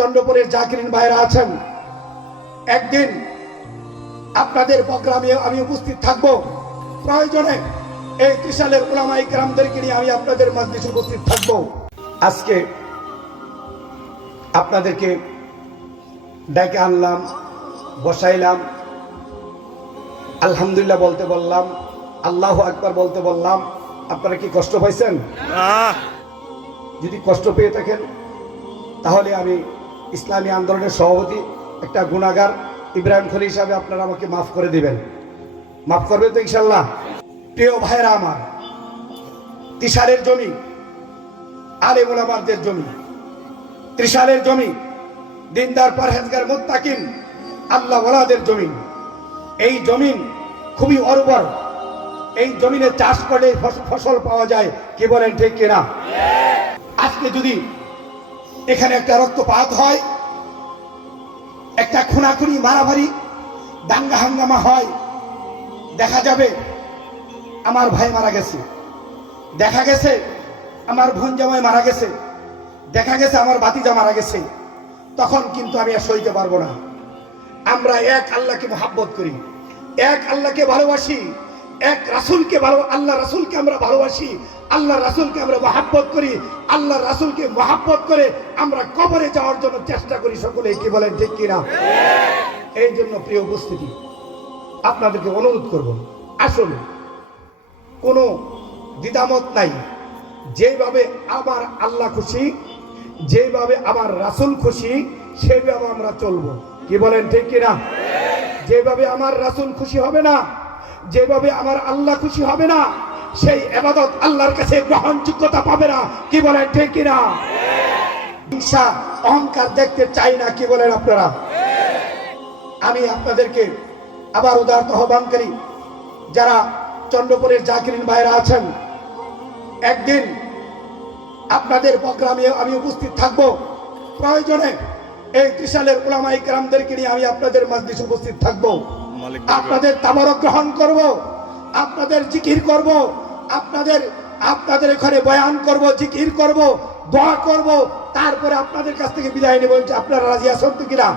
চন্দ্রপুরের জাকিরিন ভাইরা আছেন। একদিন আপনাদের প্রোগ্রামে আমি উপস্থিত থাকব। প্রয়োজনে এই ত্রিশালের ওলামাই গ্রামদেরকে নিয়ে আমি আপনাদের মধ্যে উপস্থিত থাকব। আজকে আপনাদেরকে ডেকে আনলাম বসাইলাম। আলহামদুলিল্লাহ বলতে বললাম আল্লাহ আকবার বলতে বললাম। আপনারা কি কষ্ট পাইছেন? যদি কষ্ট পেয়ে থাকেন তাহলে আমি ইসলামী আন্দোলনের সভাপতি, একটা গুণাগার ইব্রাহিম খলি হিসাবে আপনারা আমাকে মাফ করে দিবেন। মাফ করবে তো ইনশাল্লাহ প্রিয় ভাইরা আমার তিসারের জমি আলে মোলামারদের জমি, ত্রিশালের জমি, দিনদার পরহেজগার মুত্তাকিম, আল্লাহ ওলাদের জমি। এই জমিন খুবই উর্বর এই জমিনে চাষ ফস- ফসল পাওয়া যায়, কি বলেন ঠিক কিনা? আজকে যদি এখানে একটা রক্তপাত হয়, একটা খুনাখুনি, মারামারি, দাঙ্গা হাঙ্গামা হয়। দেখা যাবে, আমার ভাই মারা গেছে। দেখা গেছে, আমার বোন জামাই মারা গেছে। দেখা গেছে, আমার বাতিজা মারা গেছে। তখন কিন্তু আমি আর সইতে পারব না। আমরা এক আল্লাহকে মহাব্বত করি, এক আল্লাহকে ভালোবাসি। এক রাসুলকে ভালো আল্লাহ রাসুলকে আমরা ভালোবাসি আল্লাহ রাসুলকে আমরা মহাব্বত করি আল্লাহ রাসুলকে মহাব্বত করে আমরা কবরে যাওয়ার জন্য চেষ্টা করি সকলে কি বলেন ঠিক কিনা? এই জন্য প্রিয় উপস্থিতি আপনাদেরকে অনুরোধ করব আসুন কোনো দ্বিধামত নাই যেভাবে আমার আল্লাহ খুশি যেভাবে আমার রাসুল খুশি সেইভাবে আমরা চলবো কি বলেন ঠিক কিনা? যেভাবে আমার রাসুল খুশি হবে না যেভাবে আমার আল্লাহ খুশি হবে না, সেই এবাদত আল্লাহর কাছে গ্রহণযোগ্যতা পাবে না। কি বলেন, ঠিক কিনা? হিংসা, অহংকার দেখতে চাই না, কি বলেন আপনারা? আমি আপনাদেরকে আবার উদাহরণ আহ্বান করি, যারা চন্দ্রপুরের জাকিরিন ভাইরা আছেন, একদিন আপনাদের প্রোগ্রামে আমি উপস্থিত থাকব। প্রয়োজনে এই ত্রিশালের ওলামাই গ্রামদেরকে নিয়ে আমি আপনাদের মধ্যে উপস্থিত থাকব। আপনাদের তাবারক গ্রহণ করব আপনাদের জিকির করব আপনাদের আপনাদের এখানে বয়ান করব জিকির করব দোয়া করব তারপরে আপনাদের কাছ থেকে বিদায় নেব আপনারা রাজি আছেন তো কিনা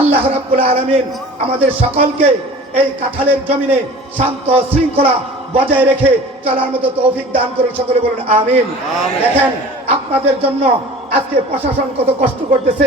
আল্লাহ রাব্বুল আলামিন আমাদের সকলকে এই কাঁঠালের জমিনে শান্ত শৃঙ্খলা বজায় রেখে চলার মতো তৌফিক দান করুন সকলে বলুন আমিন। দেখেন আপনাদের জন্য আজকে প্রশাসন কত কষ্ট করতেছে